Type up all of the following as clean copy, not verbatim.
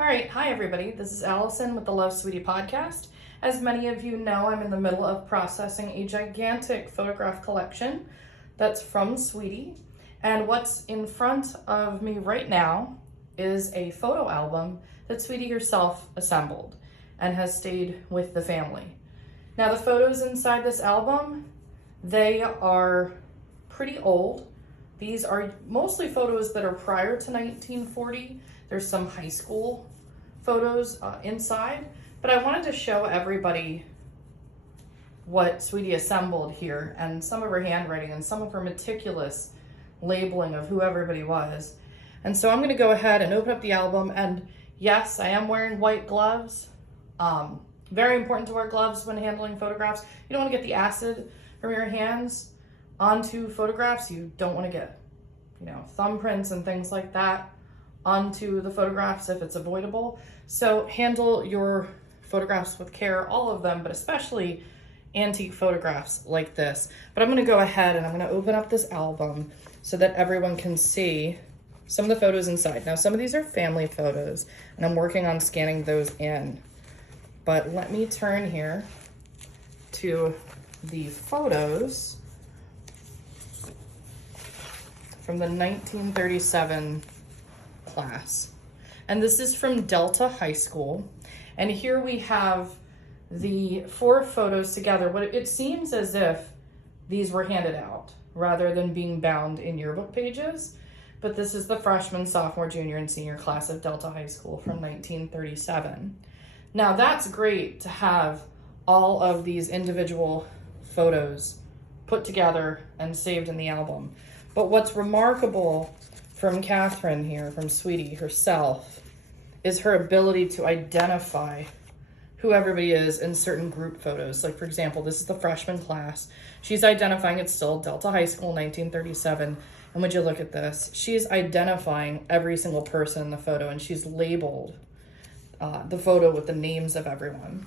All right, hi everybody. This is Allison with the Love Sweetie podcast. As many of you know, I'm in the middle of processing a gigantic photograph collection that's from Sweetie. And what's in front of me right now is a photo album that Sweetie herself assembled and has stayed with the family. Now the photos inside this album, they are pretty old. These are mostly photos that are prior to 1940. There's some high school photos inside, but I wanted to show everybody what Sweetie assembled here and some of her handwriting and some of her meticulous labeling of who everybody was. And so I'm gonna go ahead and open up the album, and yes, I am wearing white gloves. Very important to wear gloves when handling photographs. You don't wanna get the acid from your hands onto photographs. You don't wanna get, thumbprints and things like that onto the photographs if it's avoidable. So handle your photographs with care, all of them, but especially antique photographs like this. But I'm gonna go ahead and I'm gonna open up this album so that everyone can see some of the photos inside. Now, some of these are family photos, and I'm working on scanning those in. But let me turn here to the photos from the 1937 class. And this is from Delta High School. And here we have the 4 photos together. What it seems as if these were handed out rather than being bound in yearbook pages. But this is the freshman, sophomore, junior, and senior class of Delta High School from 1937. Now that's great to have all of these individual photos put together and saved in the album. But what's remarkable from Catherine here, from Sweetie herself, is her ability to identify who everybody is in certain group photos. Like, for example, this is the freshman class. She's identifying it's still Delta High School, 1937. And would you look at this? She's identifying every single person in the photo, and she's labeled the photo with the names of everyone.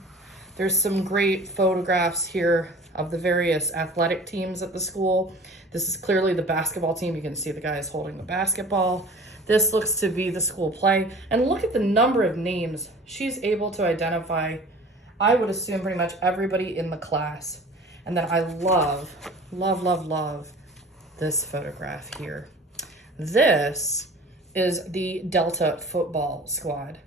There's some great photographs here of the various athletic teams at the school. This is clearly the basketball team. You can see the guys holding the basketball. This looks to be the school play. And look at the number of names she's able to identify. I would assume pretty much everybody in the class. And then I love, love, love, love this photograph here. This is the Delta football squad.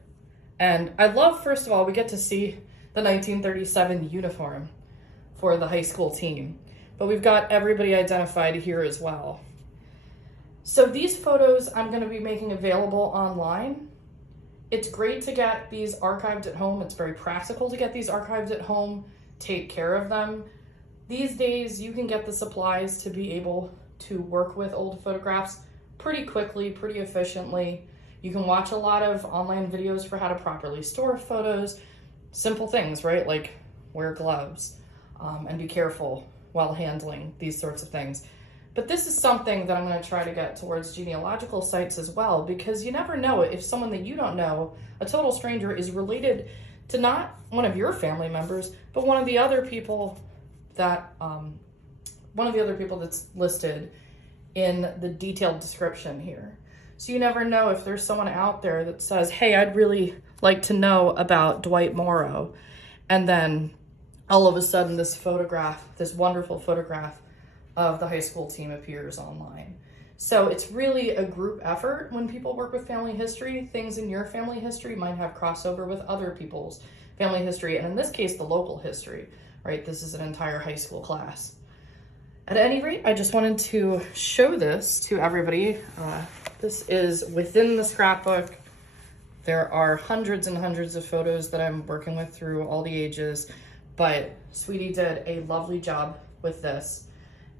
And I love, first of all, we get to see the 1937 uniform for the high school team. But we've got everybody identified here as well. So these photos I'm going to be making available online. It's great to get these archived at home. It's very practical to get these archived at home, take care of them. These days you can get the supplies to be able to work with old photographs pretty quickly, pretty efficiently. You can watch a lot of online videos for how to properly store photos. Simple things, right? Like wear gloves and be careful while handling these sorts of things. But this is something that I'm going to try to get towards genealogical sites as well, because you never know if someone that you don't know, a total stranger, is related to not one of your family members, but one of the other people that that's listed in the detailed description here. So you never know if there's someone out there that says, hey, I'd really like to know about Dwight Morrow. And then all of a sudden this photograph, this wonderful photograph of the high school team appears online. So it's really a group effort when people work with family history. Things in your family history might have crossover with other people's family history, and in this case, the local history, right? This is an entire high school class. At any rate, I just wanted to show this to everybody. This is within the scrapbook. There are hundreds and hundreds of photos that I'm working with through all the ages, but Sweetie did a lovely job with this,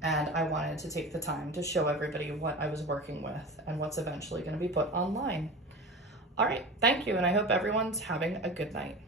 and I wanted to take the time to show everybody what I was working with and what's eventually going to be put online. All right, thank you, and I hope everyone's having a good night.